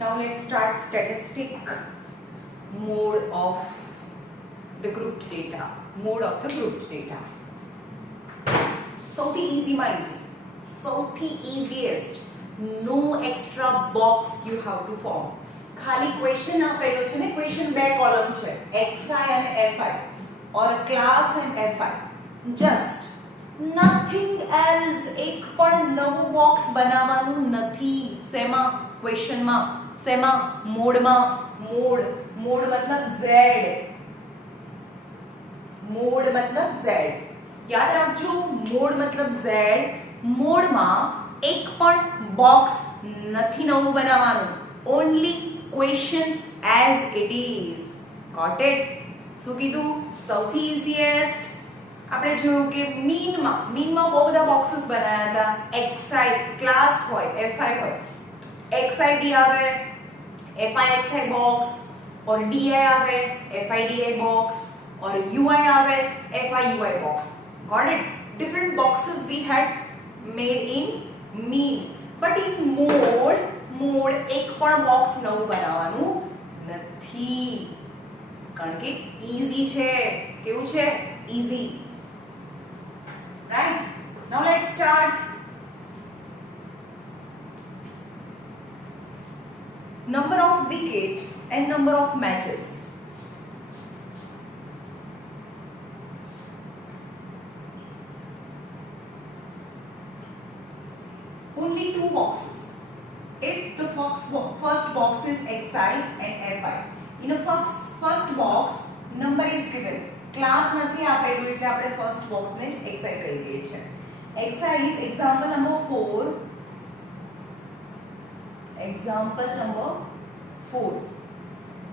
Now let's start statistic mode of the grouped data. Mode of the grouped data. સૌથી easyમાં easy, સૌથી easiest, no extra box you have to form. ખાલી question આપેલો છે ને, question બે કોલમ છે, xi અને fi or class and fi. Just nothing else. એક પણ નવું બોક્સ બનાવવાનું નથી. શેમાં? ક્વેશ્ચનમાં. શેમાં? મોડમાં. મોડ मतलब z. મોડ मतलब z. યાદ રાખજો, મોડ मतलब z. મોડમાં એક પણ બોક્સ નથી નવું બનાવવાનું. Only question as it is. Got it? શું કીધું? સૌથી ઇઝીએસ્ટ આપણે જોયું કે મીનમાં બહુ બધા બોક્સીસ બનાવ્યા હતા. xi ક્લાસ હોય, fi હોય, xi બી આવે, fi xi બોક્સ, और di આવે, fi di box, और ui આવે, fi ui box. Got it? Different boxes we had made in mean, but in mode એક પણ બોક્સ નવું બનાવવાનું નથી, કારણ કે easy છે. કેવું છે? easy. Right? Now let's start. Number of wickets and number of matches. Only two boxes. If the first box is xi and fi. In a first box number is given. Class નથી આપેલું એટલે આપણે first box ને xi કહી દઈએ છીએ. xi is example number 4. Example number 4.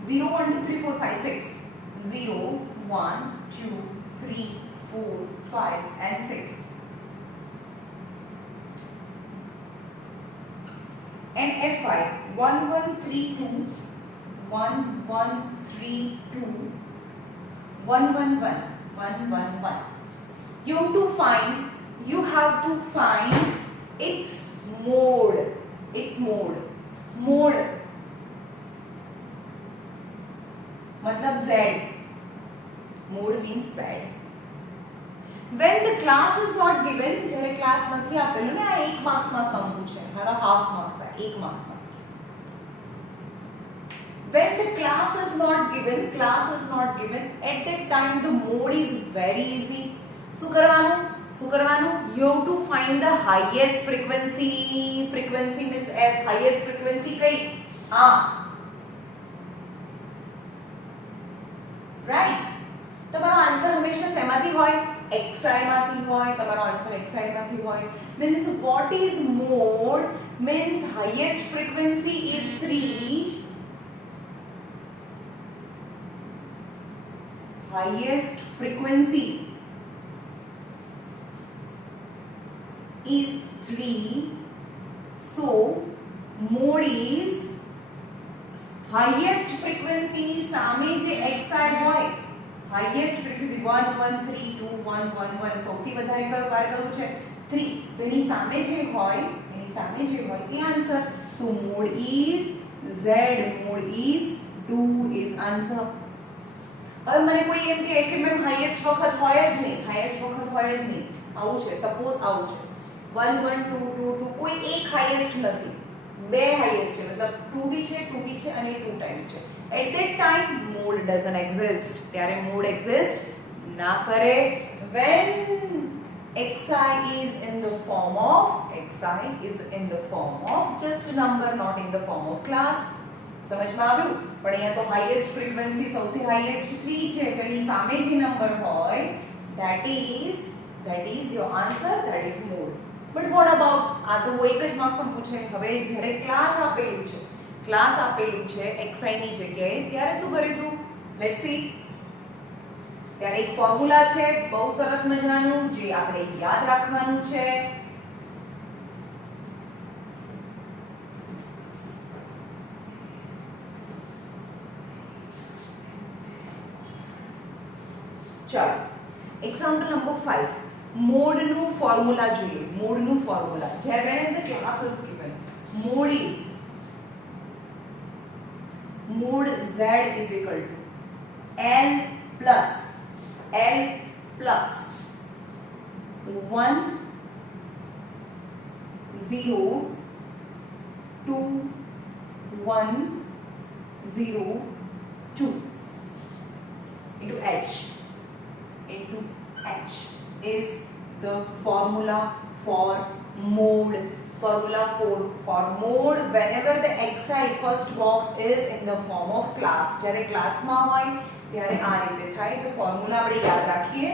0 1 2 3 4 5 6. 0 1 2 3 4 5 and 6. And fi 1 1 3 2 1 1 3 2 1 1 1 1 1 1. You have to find its mode. Mode मतलब z. Mode means z. When the class is not given, જ્યારે ક્લાસ નથી આપેલું ને, આ 1 માર્ક્સ માં સમજવું છે, મારા હાફ માર્ક્સ આ 1 માર્ક્સ માં. When the class is not given, at that time the mode is very easy. શું કરવાનું? You have to find the highest frequency. Frequency means f. Highest frequency કઈ? Right? તમારો આન્સર હંમેશા શેમાંથી હોય? xi માંથી હોય. તમારો આન્સર xi માંથી હોય. Means what is mode? Means highest frequency is 3. Highest frequency is 3. So mode is highest frequency સામે જે xi હોય, highest frequency 1 1 3 2 1 1 1, સૌથી વધારે કયો છે? 3. તો એની સામે જે હોય એ answer. So mode is z. Mode is 2 is answer. હવે મને કોઈ એમ કહે કે મેમ હાઈએસ્ટ વખત હોય જ નહીં, આવું છે, સપોઝ આવું છે 1 1 2 2 2, કોઈ એક હાઈએસ્ટ નથી, બે હાઈએસ્ટ છે, મતલબ 2 બી છે અને 2 ટાઈમ્સ છે. At that time mode doesn't exist. ત્યારે મોડ એક્ઝિસ્ટ ના કરે. when xi is in the form of just a number, not in the form of class. સમજમાં આવ્યું? પણ અહીંયા તો હાઈએસ્ટ ફ્રીક્વન્સી સૌથી હાઈએસ્ટ 3 છે, તો એની સામે જે નંબર હોય that is your answer, that is mode. But what about આ તો એક જ માર્ક્સમાં પૂછે. હવે જ્યારે ક્લાસ આપેલું છે xi ની જગ્યાએ, ત્યારે શું કરીશું? Let's see. ત્યારે એક ફોર્મ્યુલા છે બહુ સરસ મજાનું, જે આપણે યાદ રાખવાનું છે. ચાલો એક્ઝામ્પલ નંબર 5. મોડનું ફોર્મ્યુલા જોઈએ. when the class is given, mode is mode z is equal to l plus 1 0 2 1 0 2 into h is the formula for mode. Formula for mode whenever the xi first box is in the form of class. જ્યારે ક્લાસમાં હોય ત્યારે આ રીતે થાય. તો ફોર્મ્યુલા આપણે યાદ રાખીએ.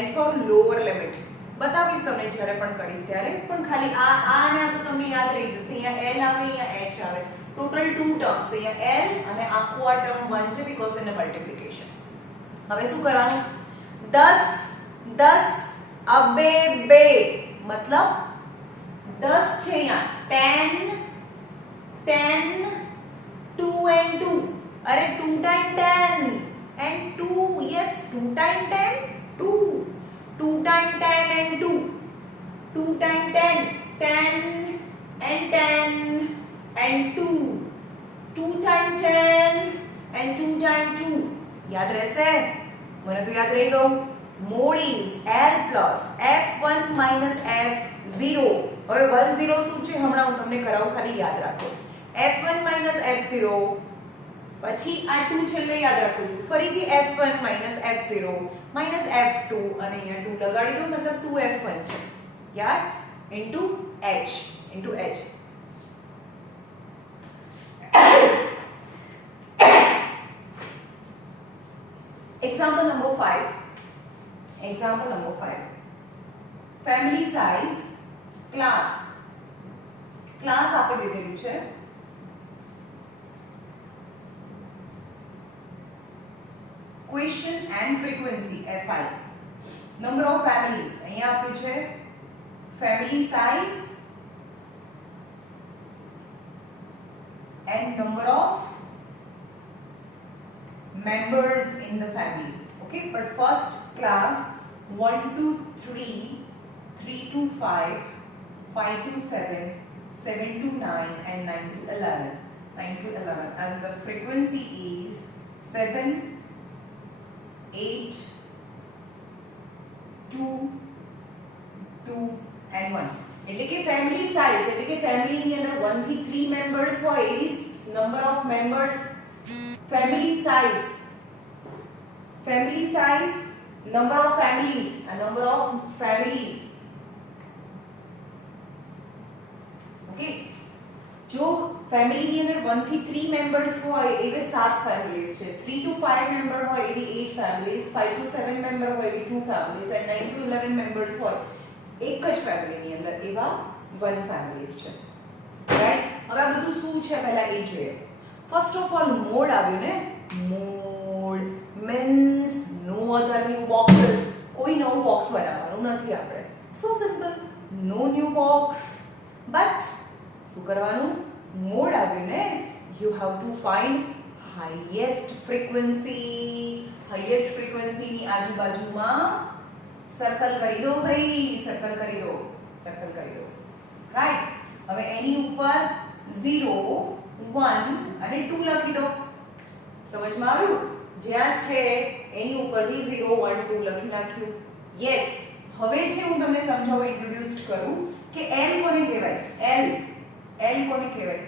l for lower limit બતાવીશ તમને જ્યારે પણ કરીશ ત્યારે, પણ ખાલી આ અને આ તો તમને યાદ રહી જશે. અહીંયા l આવે, અહીંયા h આવે. ટોટલ 2 ટર્મ્સ, અહીંયા l અને આખું આ ટર્મ 1 છે બીકોઝ ઇન મલ્ટીપ્લિકેશન. હવે શું કરવાનું? 10 અબે 2 મતલબ 10 છે અહીંયા. 10 2 and 2. અરે 2 times 10 and 2. yes 2 times 10 2. 2 times 10 and 2. 2 times 10 10 and 10 and 2. 2 times 10 and 2 times 2. યાદ રહેશે? મને તો યાદ રહી ગયું. Mode is l plus f1 minus f0. હવે 1 0 શું છે હમણાં હું તમને કરાવું, ખાલી યાદ રાખો. f1 minus f0 પછી આ 2 છેલ્લે યાદ રાખું છું. ફરીથી f1 minus f0 minus f2 અને અહીંયા 2 લગાડી દો મતલબ 2f1 છે યાર into h. Example number 5. Family size class આપી દીધેલું છે. Question and frequency fi. Number of families અહીંયા આપ્યું છે. Family size and number of members in the family. Okay, but first class 1 to 3, 3 to 5, 5 to 7, 7 to 9 and 9 to 11. And the frequency is 7, 8, 2, 2 and 1. એટલે કે family size એટલે કે ફેમિલીની અંદર 1 થી 3 મેમ્બર્સ હોય એવી number of members. Family size number of families and number of families. okay, જો ફેમિલીની અંદર 1 થી 3 મેમ્બર્સ હોય એવી 7 ફેમિલીઝ છે. 3 to 5 મેમ્બર હોય એવી 8 ફેમિલીઝ. 5 to 7 મેમ્બર હોય એવી 2 ફેમિલીઝ and 9 to 11 મેમ્બર્સ હોય એક જ ફેમિલીની અંદર એવા 1 ફેમિલીઝ છે. રાઈટ? હવે આ બધું શું છે પહેલા એ જોઈએ. ફર્સ્ટ ઓફ ઓલ મોડ આવ્યું ને. Mode means no other new boxes. કોઈ નવું બોક્સ બનાવવાનું નથી આપણે. so simple. no new box. but શું કરવાનું? મોડ આવ્યું ને. you have to find highest frequency. ની આજુબાજુમાં સર્કલ કરી દો ભાઈ. સર્કલ કરી દો. રાઈટ? હવે એની ઉપર 0 1 અને 2 લખી દો. સમજમાં આવ્યું? જ્યાં છે એની ઉપરથી 0 1 2 લખી નાખ્યું. યસ. હવે છે હું તમને સમજાવવા ઇન્ટ્રોડ્યુસ કરું કે l કોને કહેવાય. l કોને કહેવાય?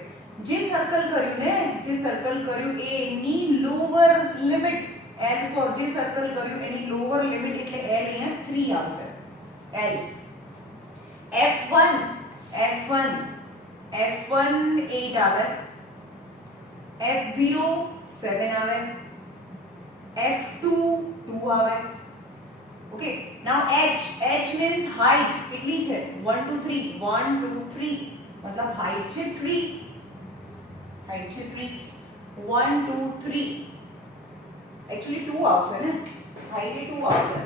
જે સર્કલ કર્યું એ એની લોઅર લિમિટ. l ફોર જે સર્કલ કર્યું એની લોઅર લિમિટ એટલે l અહીંયા 3 આવશે. l f1 8 આવે. f0 7 આવે. f2 2 આવે. okay, now h means height કેટલી છે? 1 2 3 1 2 3 મતલબ height છે 3. 1 2 3 actually 2 આવશે ને. height એ 2 આવશે.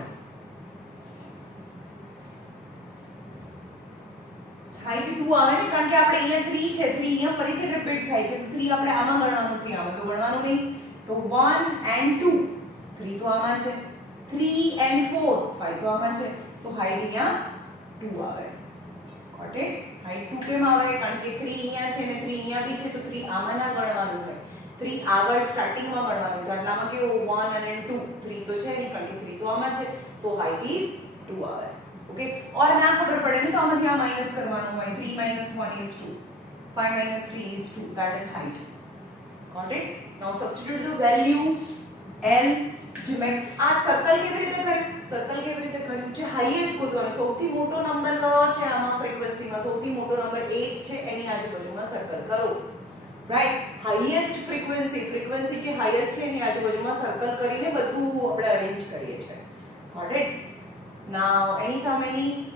height 2 આવે ને કારણ કે આપણે અહીંયા 3 છે. 3 અહીંયા ફરીથી રિપીટ થાય છે. 3 આપણે આમાં ગણવાનું 3 આમાં તો ગણવાનું નહીં. તો 1 and 2 3 તો આમાં છે. 3 and 4 5 તો આમાં છે. સો હાઈટ અહીંયા 2 આવે. Got it? હાઈટ 2 કેમ આવે? કારણ કે 3 અહીંયા છે ને 3 અહીંયા બી છે તો 3 આમાં ના ગણવાનું હોય. 3 આગળ સ્ટાર્ટિંગમાં ગણવાનું તો આટલામાં કેવું 1 અને 2 3 તો છે નહીં કારણ કે 3 તો આમાં છે સો હાઈટ ઇઝ 2 આવે ઓકે और ના ખબર પડે ને તો આમાંથી આ માઈનસ કરવાનું હોય 3 - 1 is 2 5 - 3 is 2 that is height got it now substitute the value l જે મેં આ સર્કલ કેવી રીતે કર્યું જે હાઈએસ્ટ ગોતવાનો સૌથી મોટો નંબર કયો છે આમાં ફ્રીક્વન્સીમાં સૌથી મોટો નંબર 8 છે એની આજુબાજુમાં સર્કલ કરો રાઈટ હાઈએસ્ટ ફ્રીક્વન્સી જે હાઈએસ્ટ છે એની આજુબાજુમાં સર્કલ કરીને બધું આપણે અરેન્જ કરીએ છીએ ગોટ ઇટ નાઉ એની સામેની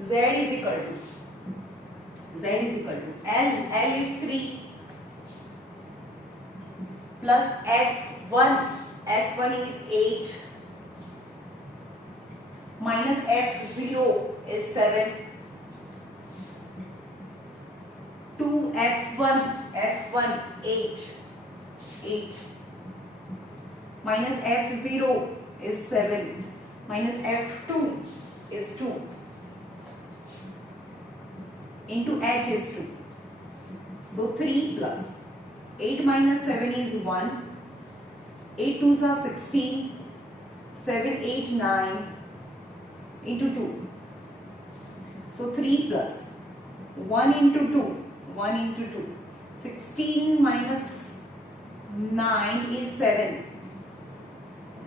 z is equal to l is 3 plus f1 is 8 minus f0 is 7 2f1 8 minus f0 is 7 minus f2 is 2 into h is 2 so 3 plus 8 minus 7 is 1 8 2s are 16 7 8 9 into 2 so 3 plus 1 into 2 16 minus 9 is 7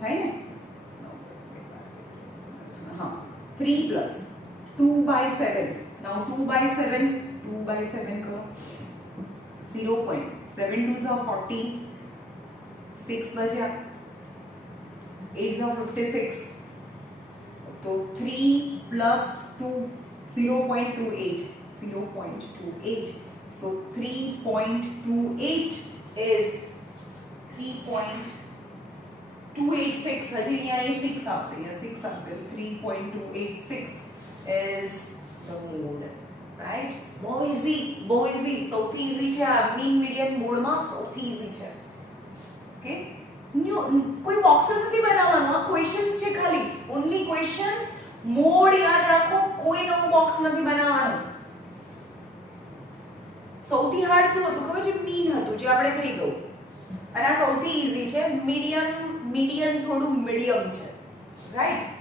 right 3 plus 2 by 7 now 2 by 7 करो 0. 7 2s are 40 6 बचा 8s are 56 तो 3 plus 2 0.28 so 3.28 is 3.286 હજી અહીંયા 6 આવશે 3.286 is the mode right બહુ easy સૌથી easy છે આ મીન મીડિયન મોડમાં સૌથી easy છે ઓકે કોઈ બોક્સ નથી બનાવવાનો આ ક્વેશ્ચન્સ છે ખાલી ઓન્લી ક્વેશ્ચન મોડ યાદ રાખો કોઈ નવું બોક્સ નથી બનાવવાનું સૌથી હાર્ડ શું હતું ખબર છે મીન હતું જે આપણે થઈ ગયું અને આ સૌથી ઈઝી છે મીડિયમ થોડું મીડિયમ છે રાઈટ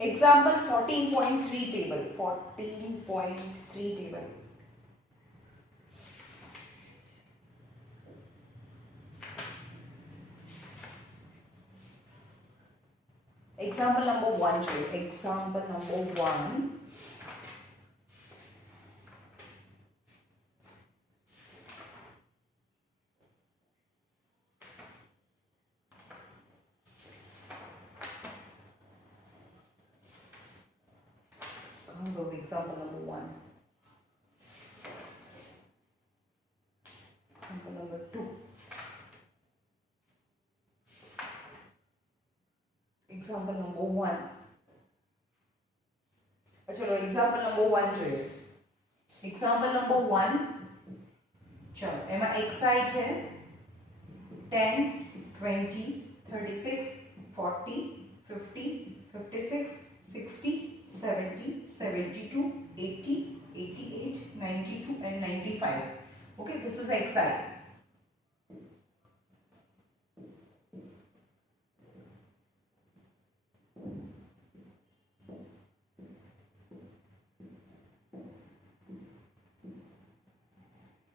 Example 14.3 table. 14.3 table. Example number 1 જોઈએ. Example number 1. Example number 1. Example number 2. Example number 1. चलो example number 1 જોઈએ. Example number 1 चलो એમાં xi છે 10 20 36 40 50 56 60 70 72 80 88 92 and 95 okay this is xi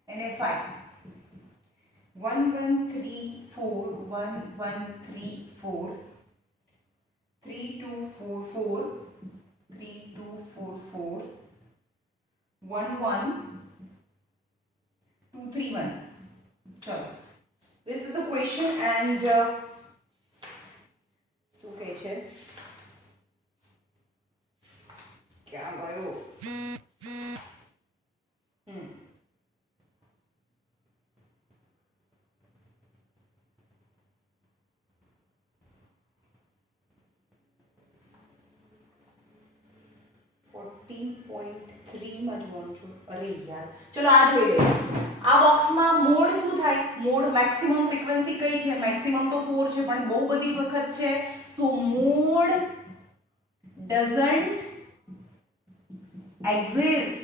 and fi 1134 3244 3244 11231 चलो this is the question and શું કહે છે क्या ગયો 14.3 માં જોવાનું છું. અરે યાર, ચલો આ જોઈ લઈએ. આ બોક્સમાં મોડ શું થાય? મોડ મેક્સિમમ ફ્રીક્વન્સી કઈ છે? મેક્સિમમ તો 4 છે, પણ બહુ બધી વખત છે. So mode doesn't exist.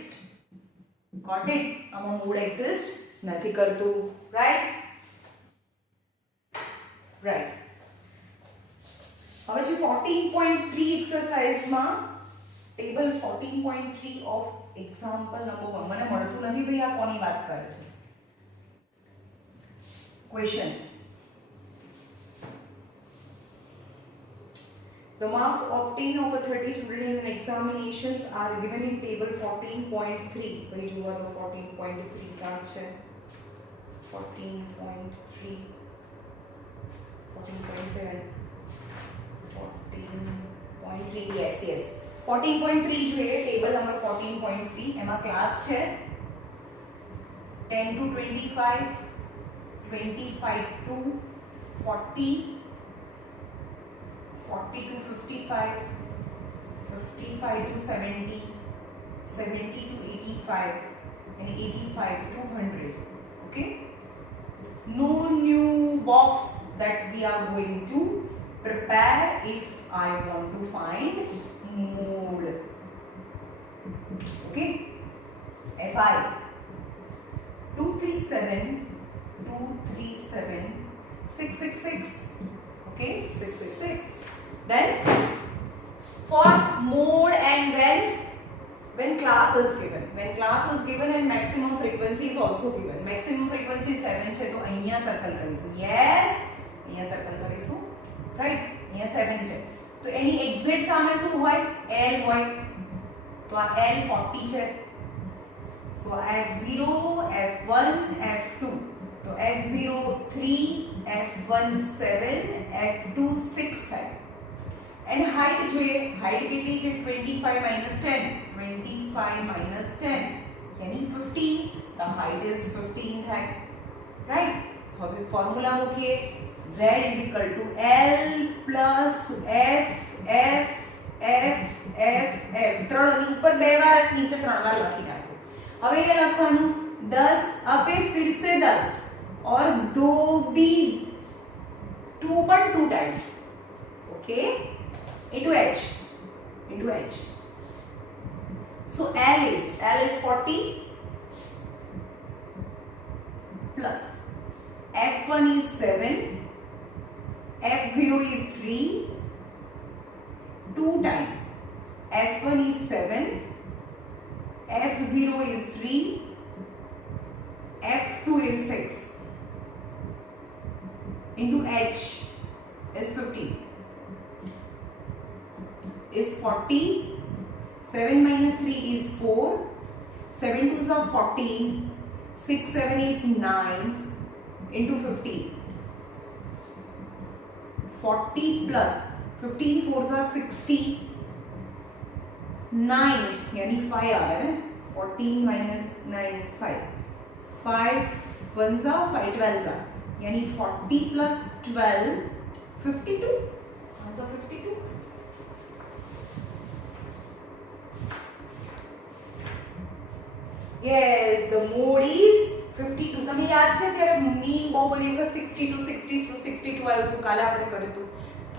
Got it? આમાં મોડ એક્ઝિસ્ટ નથી કરતું. રાઈટ? રાઈટ. હવે છે 14.3 એક્સરસાઇઝમાં ટેબલ 14.3 ઓફ એક્ઝામ્પલ નંબર 1. મને મળતું નથી ભાઈ, આ કોની વાત કરે છે? Question: The marks obtained of a 30 student in examinations are given in table 14.3. ભાઈ જોવા તો 14.3 ક્યાં છે? 14.3 14.7 14.3 yes yes 14.3 જોઈએ. ટેબલ નંબર 14.3 એમાં ક્લાસ છે 10 to 25, 25 to 40, 40 to 55, 55 to 70, 70 to 85 and 85 to 100. Okay, no new box that we are going to prepare if I want to find mode. Okay, FI 237 666. Okay, 666. Then for mode and when class is given, and maximum frequency is also given. Maximum frequency 7 છે, તો અહીંયા સર્કલ કરીશું. yes, અહીંયા સર્કલ કરીશું. રાઈટ? અહીંયા 7 છે, તો એની એક્ઝેક્ટ સામે શું હોય? L હોય. તો આ L 40 છે. સો F0, F1, F2. તો F0 3, F1 7, F2 6 है. एंड हाइट જોઈએ. हाइट કેટલી છે? 25 minus 10. 25 minus 10 यानी 15. The height is 15 થાય. રાઈટ? હવે ફોર્મ્યુલા મૂકીએ. Z is equal to L plus F F F F F. ત્રણ ઉપર બે વાર અને નીચે ત્રણ વાર લખી નાખો. હવે એ લખવાનું 10 अपे फिर से 10 और 2 भी 2 पर 2 times. Okay, into H. So L is 40 plus F1 is 7, F0 is 3, 2 times F1 is 7, F0 is 3, F2 is 6 into H is 50 is 40. 7 minus 3 is 4. 7 2s are 14. 6 7 8 9 into 50. 40 plus 15 4s are 60. 9 यानी 5 आ रहा है. 14 minus 9 is 5. 5 1s are 5 12s are यानी 40 plus 12 52. Answer 52. Yes, the mode is 52. તમને યાદ છે ત્યારે મીન બહુ બધી વખત 62 62 આવ્યું હતું. કાલે આપણે કર્યું હતું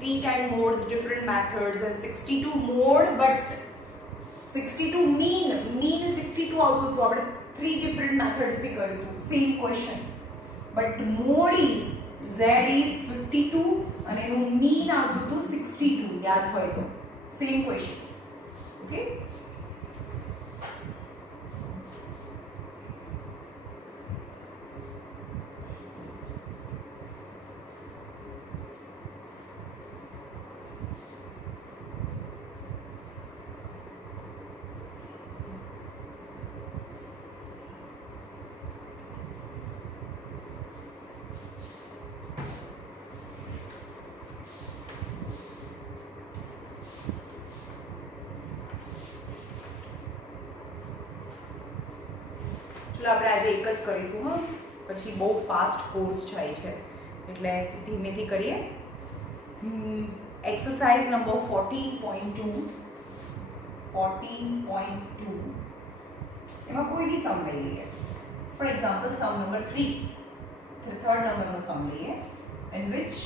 3 time modes, different methods and 62 mode, but 62 mean 62 આવતું હતું. આપણે 3 different methods થી કર્યું હતું. same question, but mode is Z is 52 અને એનું mean આવતું હતું 62. યાદ હોય તો same question. okay, ચલો આપણે આજે એક જ કરીશું. હા, પછી બહુ ફાસ્ટ કોર્સ થાય છે એટલે ધીમેથી કરીએ. એક્સરસાઇઝ નંબર 14.2 14.2 એમાં કોઈ બી સમ લઈ લઈએ. For example sum number 3, third નંબરનો સમ લઈએ, in which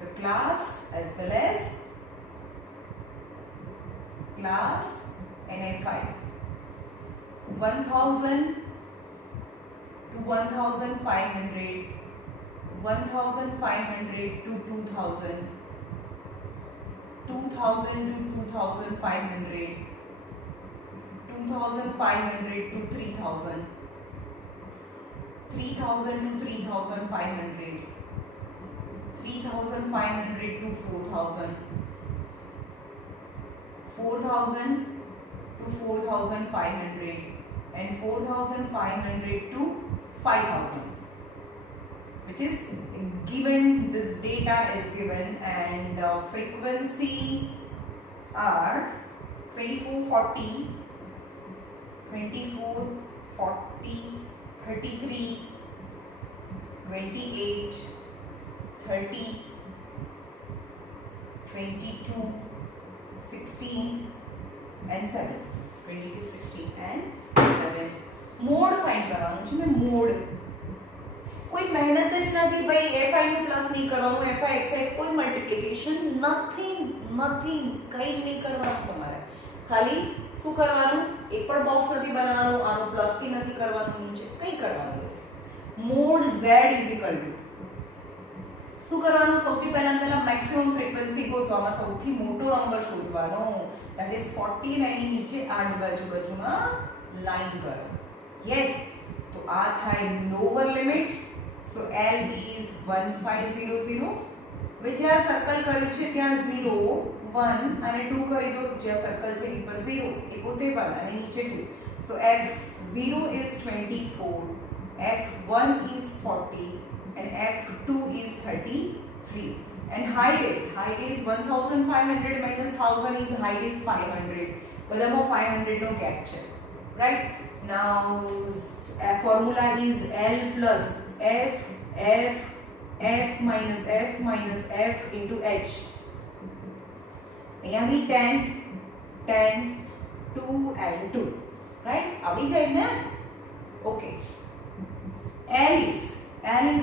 the class as well as class NFI 1000 to 1500, 1500 to 2000, 2000 to 2500, 2500 to 3000, 3000 to 3500, 3500 to 4000, 4000 to 4500, and 4500 to 5000, which is given. This data is given, and frequency are 2440, 2440, 33, 28, 30, 22, 16 and 7, 22, 16 and 7. મોડ ફાઇન્ડ કરવાનું છે ને. મોડ કોઈ મહેનત જ નથી ભાઈ. fi નું પ્લસ નહીં કરવાનું, fi xi કોઈ મલ્ટીપ્લિકેશન નથિંગ, કંઈ જ નહીં કરવાનું તમારે. ખાલી શું કરવાનું, એક પણ બોક્સ નથી બનાવવાનું, આનું પ્લસ થી નથી કરવાનું, નીચે કંઈ કરવાનું નથી. મોડ z ઇઝ ટુ શું કરવાનું, સૌથી પહેલા મેક્સિમમ ફ્રીક્વન્સી ગોતવામાં સૌથી મોટો નંબર શોધવાનો, ધેટ ઇઝ 49 ની નીચે બાજુમાં લાઈન કરો. યસ, તો આ થાય lower limit. So L is 1500, જ્યાં સર્કલ કર્યું છે ત્યાં 0 1 અને 2 કરી દો. જ્યાં સર્કલ છે એ પર 0 એ પોતે 1 અને નીચે 2. સો F0 is 24, F1 is 40 and F2 is 33, and height is 1500 minus 1000 is height is 500. બધામાં 500 નો ગેપ છે, right? Now formula is L plus F minus F into H. અહીંયા બી 10 2 and 2, right? આવડી જાય ને? Okay. L is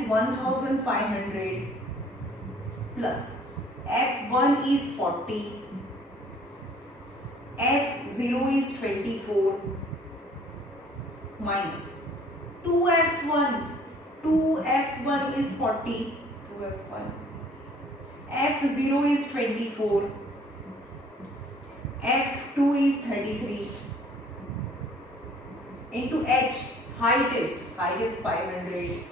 1500 plus F1 is 40, F0 is 24 minus 2F1 is 40, 2F1, F0 is 24, F2 is 33 into H. height is 500,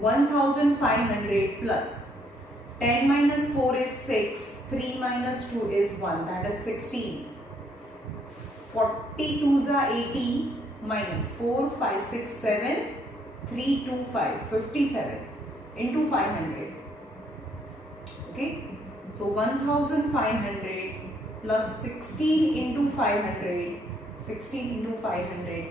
1500 plus 10 minus 4 is 6, 3 minus 2 is 1, that is 16. 42s are 80 minus 4, 5, 6, 7, 3, 2, 5, 57 into 500. Okay, so 1500 plus 16 into 500, 16 into 500,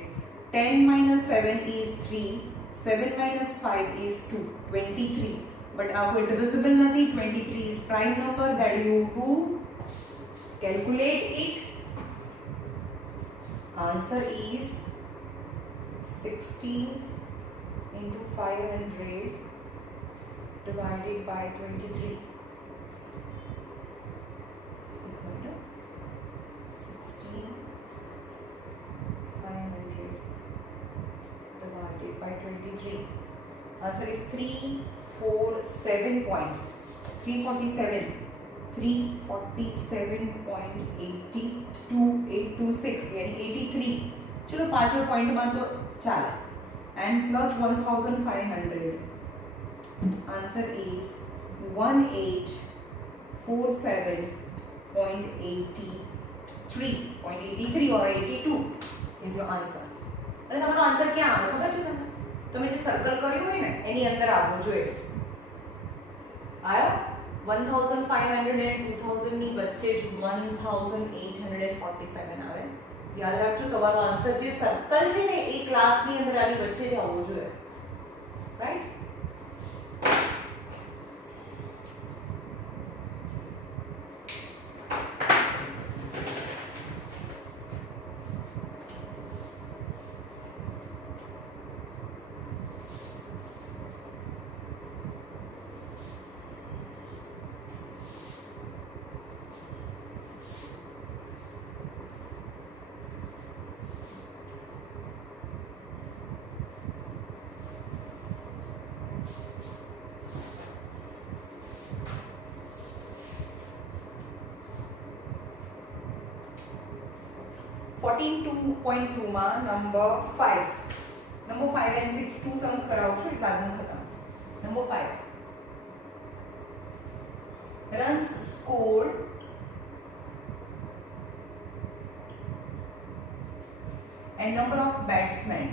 10 minus 7 is 3, 7 minus 5 is 2, 23. But our divisible nathi, 23 is prime number, that you to calculate it. Answer is 16 into 500 divided by 23. 16 500 divided by 23. Answer is 347.82826 यानी 83. चलो पांचों पॉइंट में तो चला. And plus 1500. Answer is 1847.83 or 82 is your answer. અને તમારો આન્સર ક્યાં આવે ખબર છે તમને? તમે જે સર્કલ કર્યું હોય ને એની અંદર આવવો જોઈએ. આયો 1500 અને 2000 ની વચ્ચે જ 1847 આવે. યાદ રાખજો તમારો આન્સર જે સર્કલ છે ને એ ક્લાસની અંદર આની વચ્ચે જ આવવો જોઈએ. રાઈટ? 14.2 માં નંબર 5 and 6 2 सम्स करावो छो एक बादનું ખતમ. નંબર 5 runs scored and number of batsmen.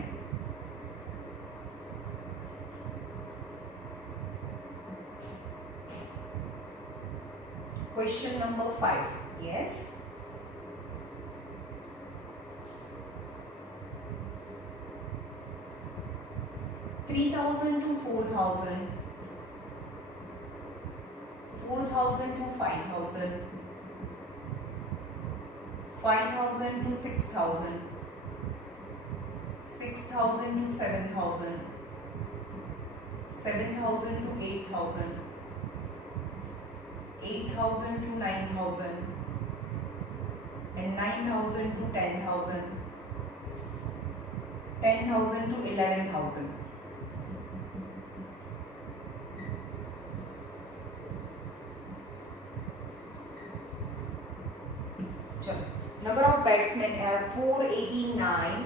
Question number 5. Yes. $3,000 to $4,000, $4,000 to $5,000, $5,000 to $6,000, $6,000 to $7,000, $7,000 to $8,000, $8,000 to $9,000, and $9,000 to $10,000, $10,000 to $11,000. Number of batsmen are 489,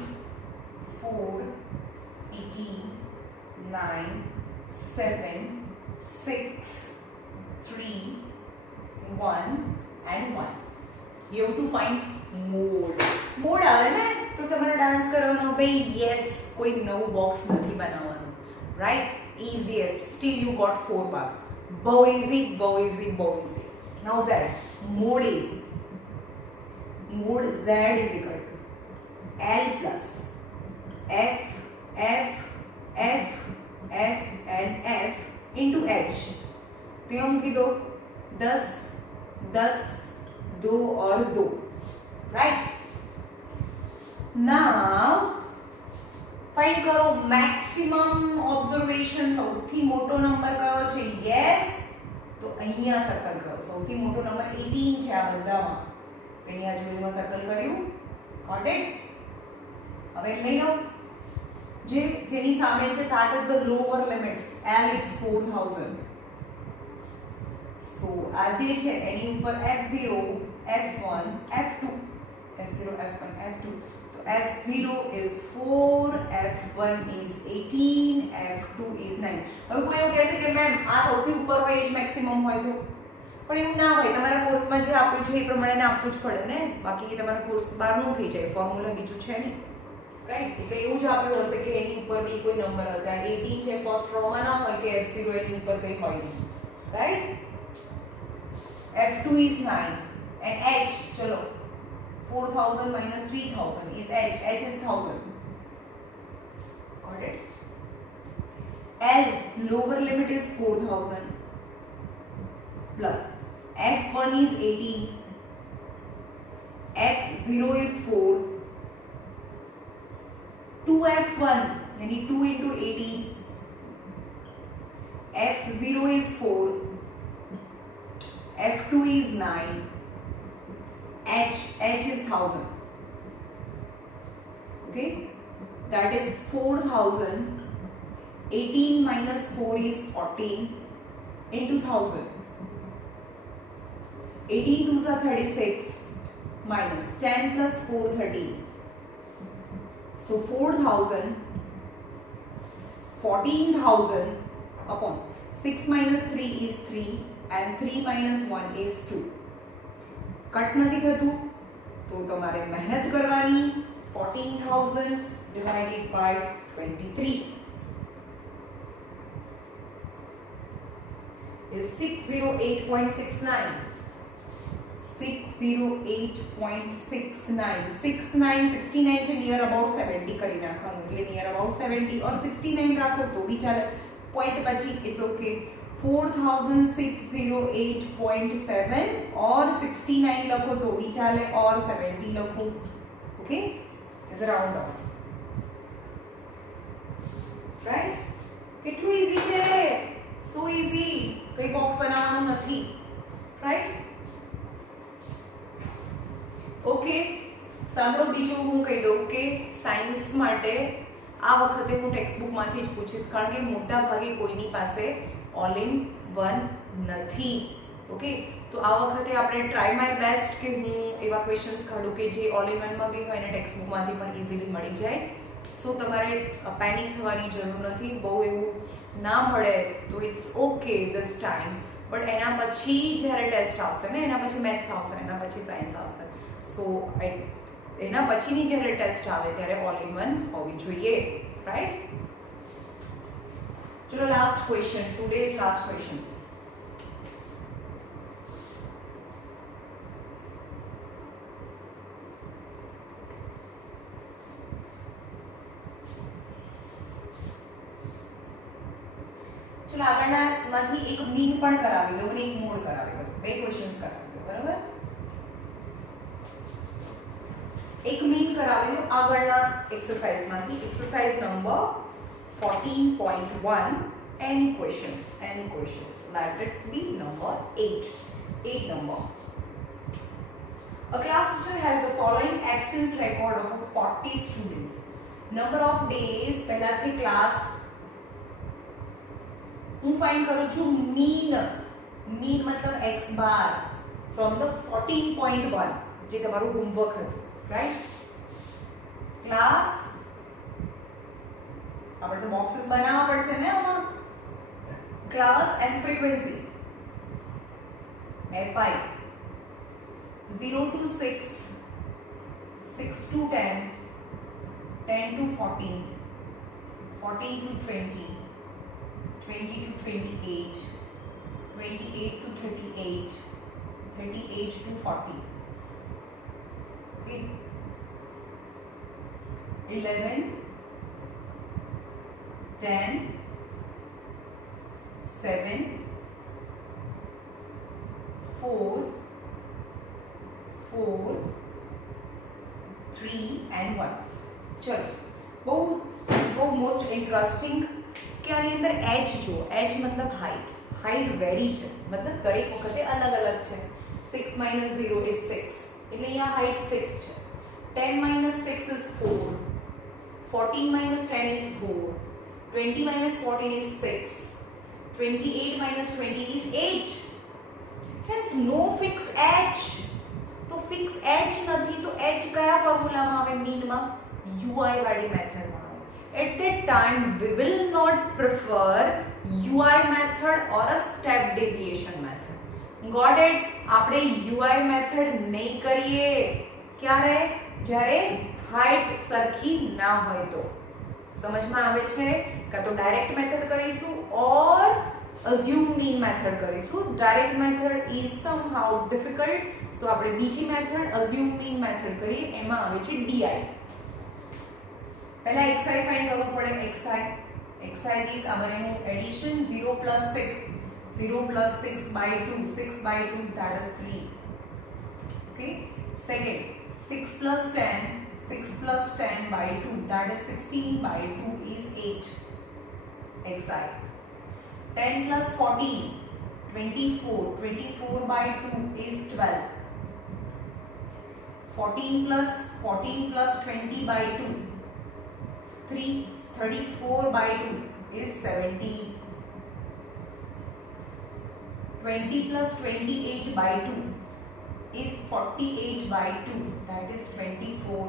7, 6, 3, 1 and 1. You have to find mode. Mode આવે ને તો તમારે ડાન્સ કરવાનો ભાઈ યસ કોઈ નવું બોક્સ નથી બનાવવાનું right easiest still you got 4 marks bow easy. Now Z mode is Z is equal to L plus F and F into H. तो यहाँ मूकी दो 10, 2 और 2 right. Now find करो maximum observation સૌથી મોટો નંબર કયો છે yes તો અહીંયા સર્કલ કરો સૌથી મોટો નંબર 18 છે આ બધામાં તો અહીંયા જોઈમાં સર્કલ કર્યું got it. હવે લઈ લો જેની સામે છે that is the lower limit L is 4,000. So આ જે છે એની ઉપર F0 F1 F2 F0 F1 F2 તો F0 is 4 F1 is 18 F2 is 9. હવે કોઈ એવું કહેશે કે મેમ આ સૌથી ઉપર હોય એ જ મેક્સિમમ હોય તો પણ એવું ના હોય તમારા કોર્સમાં જે આપ્યું છે એ પ્રમાણે આપવું જ પડે ને બાકી તમારો કોર્સ બહારનું થઈ જાય ફોર્મ્યુલા બીજું છે નહીં રાઈટ એટલે એવું જ આપ્યું હશે કે એની ઉપર બી કોઈ નંબર હશે આ 18 છે ફર્સ્ટ રોમાં ના હોય કે F0 એની ઉપર કંઈ હોય નહીં right. F2 is 9 and H chalo 4,000 minus 3,000 is H is 1,000. Got it. L lower limit is 4,000 plus F1 is 18, F0 is 4, 2F1 yani 2 into 18, F0 is 4, F2 is 9, H is 1,000. Okay, that is 4,000. 18 minus 4 is 14 into 1,000. 18 2s are 36 minus 10 plus 4 13. So 4,000 14,000 upon 6 minus 3 is 3 and 3 minus 1 is 2. कट नहीं थतु तो तुम्हारे मेहनत करवानी 14,000 divided by 23 is 608.69. 608.69 69 છે near about 70 કરી નાખવાનું એટલે નિયર અબાઉટ 70 और 69 રાખો તો બી ચાલે પોઈન્ટ પછી ઇટ્સ ઓકે 4,608.7 और 69 લખો તો બી ચાલે और 70 લખો okay is a round of right કેટલું ઈઝી છે સો ઈઝી કોઈ બોક્સ બનાવવાનું નથી રાઈટ ઓકે સાંભળો બીજું હું કહી દઉં કે સાયન્સ માટે આ વખતે હું ટેક્સ્ટ બુકમાંથી જ પૂછીશ કારણ કે મોટા ભાગે કોઈની પાસે ઓલ ઇન વન નથી ઓકે તો આ વખતે આપણે ટ્રાય માય બેસ્ટ કે હું એવા ક્વેશ્ચન્સ કાઢું કે જે ઓલ ઇન વનમાં બી હોય અને ટેક્સ્ટ બુકમાંથી પણ ઇઝીલી મળી જાય. સો તમારે પેનિક થવાની જરૂર નથી. બહુ એવું ના મળે તો it's okay this time, but એના પછી જ્યારે ટેસ્ટ આવશે ને, એના પછી મેથ્સ આવશે, એના પછી સાયન્સ આવશે. સો એના પછીની જ્યારે ટેસ્ટ આવે ત્યારે ઓલ ઇન વન હોવી જોઈએ, રાઈટ? ચલો last question, today's last question. ચલો આગળનામાંથી એક મીન પણ કરાવી દો અને એક મોડ કરાવી દો. બે ક્વેશ્ચન્સ કરાવી દો, બરાબર? એક મીન કરાવી દો આગળના એક્સરસાઇઝમાંથી. Exercise number 14.1. any questions let it be number 8 number. A class teacher has the following absence record of 40 students. Number of days પહેલા છે ક્લાસ. હું ફાઇન્ડ કરું છું મીન મતલબ x બાર from the 14.1 જે તમારું હોમવર્ક હતું, રાઈટ? ક્લાસ આપણે તો બોક્सेस બનાવવા પડશે ને આમાં. ક્લાસ એન્ડ ફ્રીક્વન્સી fi 0 to 6, 6 to 10, 10 to 14, 14 to 20, 20 to 28, 28 to 38, 38 to 40. Okay. 11, 10, 7, 4, 3 and 1. ચલો બહુ મોસ્ટ ઇન્ટરેસ્ટિંગ કે આની અંદર એચ જો, એચ મતલબ હાઇટ વેરી છે, મતલબ દરેક વખતે અલગ અલગ છે. 6 - 0 is 6, એટલે અહીંયા હાઇટ 6 છે. 10 - 6 is 4, 14 - 10 is 4, 20 - 14 is 6, 28 - 20 is 8. Hence no fixed h. તો ફિક્સ એચ નથી તો એચ કયા ફોર્મ્યુલામાં આવે? મીનમાં UI વાળી મેથડમાં આવે. At that time we will not prefer UI method or a step deviation method. Got it? આપણે UI method નહીં કરીએ. ક્યારે? જ્યારે હાઇટ સરખી ના હોય તો. સમજમાં આવે છે? કાં તો ડાયરેક્ટ મેથડ કરીશું ઓર assume mean મેથડ કરીશું. Direct method is somehow difficult, so આપણે બીજી મેથડ assume mean મેથડ કરીએ. એમાં આવે છે DI. પહેલા xi ફાઇન્ડ કરવું પડે. xi is આ બંનેનું એડિશન. 0 + 6, 0 + 6/2, 6/2 that is 3. Okay. Second, 6 + 10, 6 + 10/2 that is 16/2 is 8. xi. 10 + 14, 24, 24/2 is 12. 14 + 20/2, 34/2 is 17. 20 + 28/2 is 48/2, that is 24.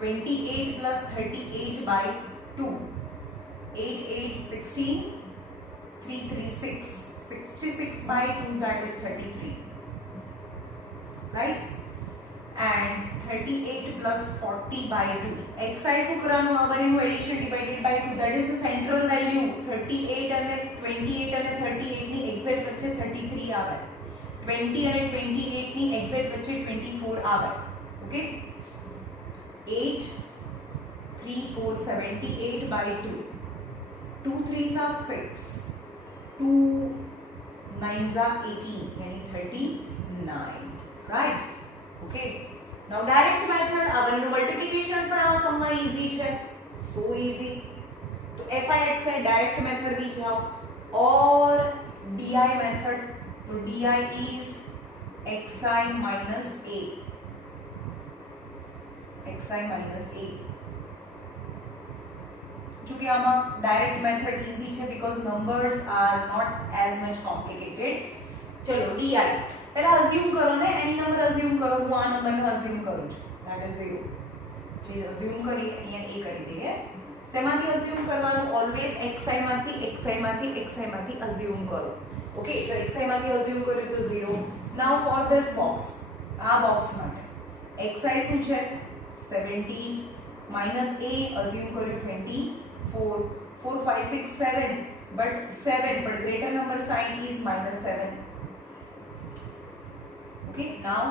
28 + 38/2, 8, 8, 16, 3, 3, 6, 66/2, that is 33. Right? And 38 + 40/2. xi શું કરવાનું? આ બંનેનું addition divided by 2, that is the central value. 38 અને 38 ની એક્ઝેક્ટ વચ્ચે 33 આવે. 20 અને 28 ની એક્ઝેક્ટ વચ્ચે 24 આવે. ઓકે. 8, 3, 4, 78/2. 2 3s are 6, 2 9s are 18, यानी 39. Right? Okay. Now direct method, આ બંનેનું મલ્ટીપ્લિકેશન પણ આ સમમાં ઈઝી છે. So easy. તો FI डायरेक्ट मेथड भी जाओ और DI मेथड. तो DI is xi minus a. xi minus a. चूंकि आमा डायरेक्ट मेथड इजी है because numbers are not as much complicated. चलो डी आई पहला अज्यूम करो ने एनी नंबर अज्यूम करो. હું આ નંબરને અઝ્યુમ કરું છું ધેટ ઇઝ 0. જે અઝ્યુમ કરી અહીંયા એ કરી દઈએ. શેમાંથી અઝ્યુમ કરવાનું? ઓલવેઝ xi માંથી અઝ્યુમ કરો. ઓકે તો xi માંથી અઝ્યુમ કર્યું તો 0. નાઉ ફોર ધીસ બોક્સ આ બોક્સ માટે xi શું છે 70 minus a assume કર્યું 24 4 5 6 7 but 7 but greater number sign is -7. okay now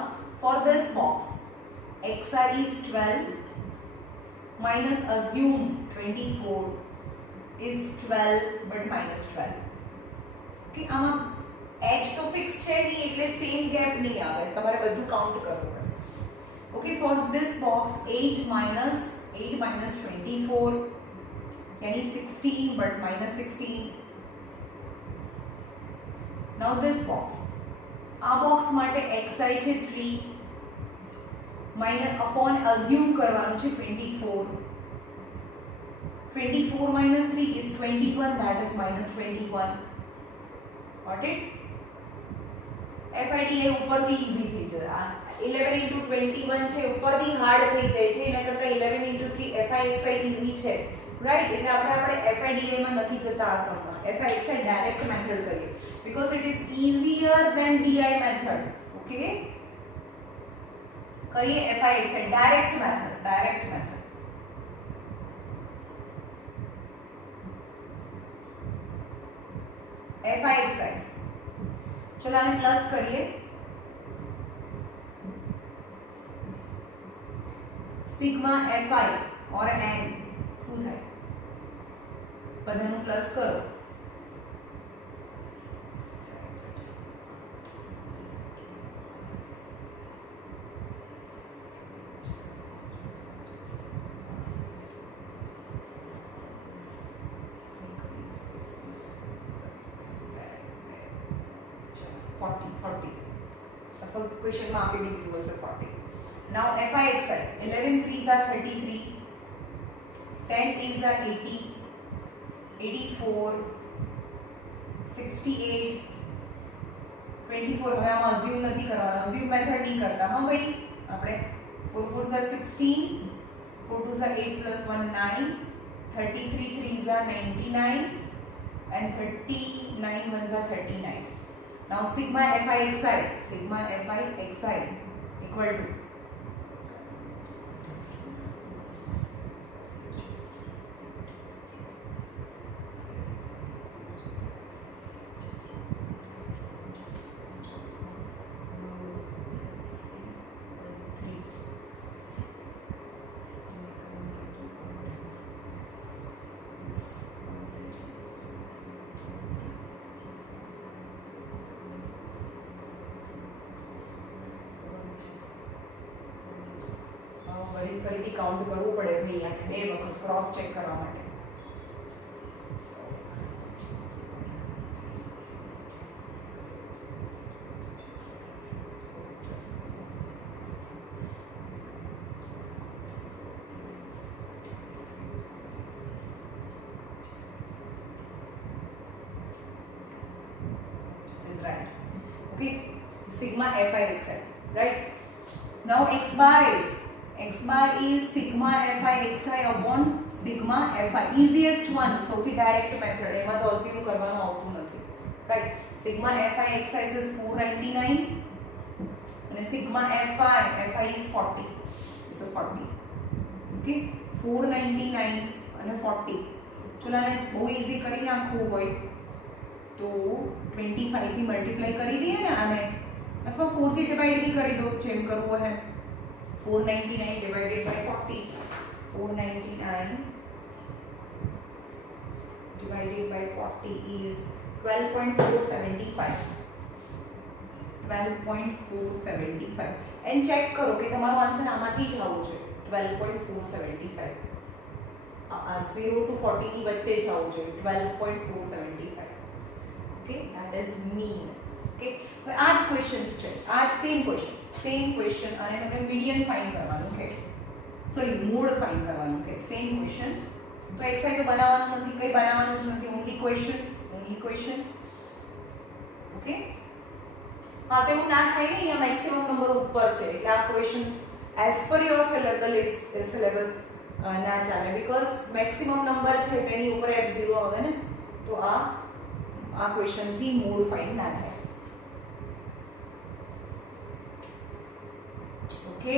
for this box xi is 12 minus assume 24 is 12 but -12. okay આમાં h તો ફિક્સ છે નહીં એટલે સેમ ગેપ નહીં આવે તમારે બધું કાઉન્ટ કરવું પડશે. okay for this box 8 minus 24 यानी 16 but -16. now this box આ બોક્સ માટે xi છે 3 માઇનસ અપોન અઝ્યુમ કરવાનું છે 24. 24 minus 3 is 21 that is -21. got it? FID એ ઉપરથી ઈઝી થઈ જાય. 11 into 21 છે ઉપરથી હાર્ડ થઈ જાય છે એના કરતા 11 into 3 FIXI ઈઝી છે રાઈટ. એટલે આપણે FIDA માં નથી જતા આ સમમાં. FIXI ડાયરેક્ટ મેથડ કરીએ because it is easier than DI method. Okay કરીએ FIXI ડાયરેક્ટ મેથડ. FIXI चलो आने प्लस करिए. सिग्मा fi और n શું થાય બધાનું પ્લસ કરો. क्वेश्चन में आपे भी दीधुं हशे 40. Now FIXI 11 3s are 33, 10 8s are 80, 84, 68, 24. હવે આમાં અઝ્યુમ નથી કરવાનો, અઝ્યુમ મેથડ નહીં કરતા. હા ભાઈ આપણે 4 4s are 16, 4 2s are 8 plus 1 9, 33 3s are 99 and 39 1s are 39. Now sigma FIXI equal to ફરીથી કાઉન્ટ કરવું પડે ભાઈ આ બે વખત ક્રોસ ચેક કરવા માટે. This is right. Okay, sigma FIXI, right? Now x bar is sigma FIXI upon sigma FI. easiest one, સૌથી ડાયરેક્ટ મેથડ. એમાં તો અઝ્યુમ કરવાનું આવતું નથી રાઈટ. sigma FIXI is 499 અને sigma FI is 40. so 40. ઓકે 499 અને 40. ચલો આને બહુ ઈઝી કરી નાખવું હોય તો 25 થી મલ્ટીપ્લાય કરી દઈએ ને આને, અથવા 4 થી ડિવાઇડ भी કરી દો જેમ કરવું હોય. 499 divided by 40. 499 divided by 40 is 12.475. 12.475. and check કરો કે તમારો આન્સર આમાંથી જ આવવો જોઈએ. 12.475. આ 0 to 40 ની વચ્ચે જ આવવું જોઈએ. 12.475. okay that is mean. okay હવે આ જ ક્વેશ્ચન્સ છે. આ સેમ ક્વેશ્ચન અને તમને મીડિયન ફાઇન્ડ કરવાનું છે. સોરી મૂળ ફાઇન્ડ કરવાનું છે. સેમ ક્વેશ્ચન તો એક્સઆઈ તો બનાવવાનું નથી, કંઈ બનાવવાનું જ નથી, ઓન્લી ક્વેશ્ચન. ઓકે, હા તો એવું ના થાય ને, અહીંયા મેક્સિમમ નંબર ઉપર છે એટલે આ question as per your syllabus ના ચાલે, બીકોઝ મેક્સિમમ નંબર છે તો એની ઉપર F0 આવે ને, તો આ ક્વેશ્ચન થી મોડ ફાઇન્ડ ના થાય. Okay,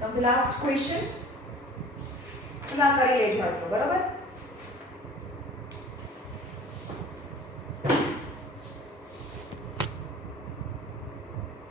now the last question. ચલો કરી લેજો આટલું, બરાબર.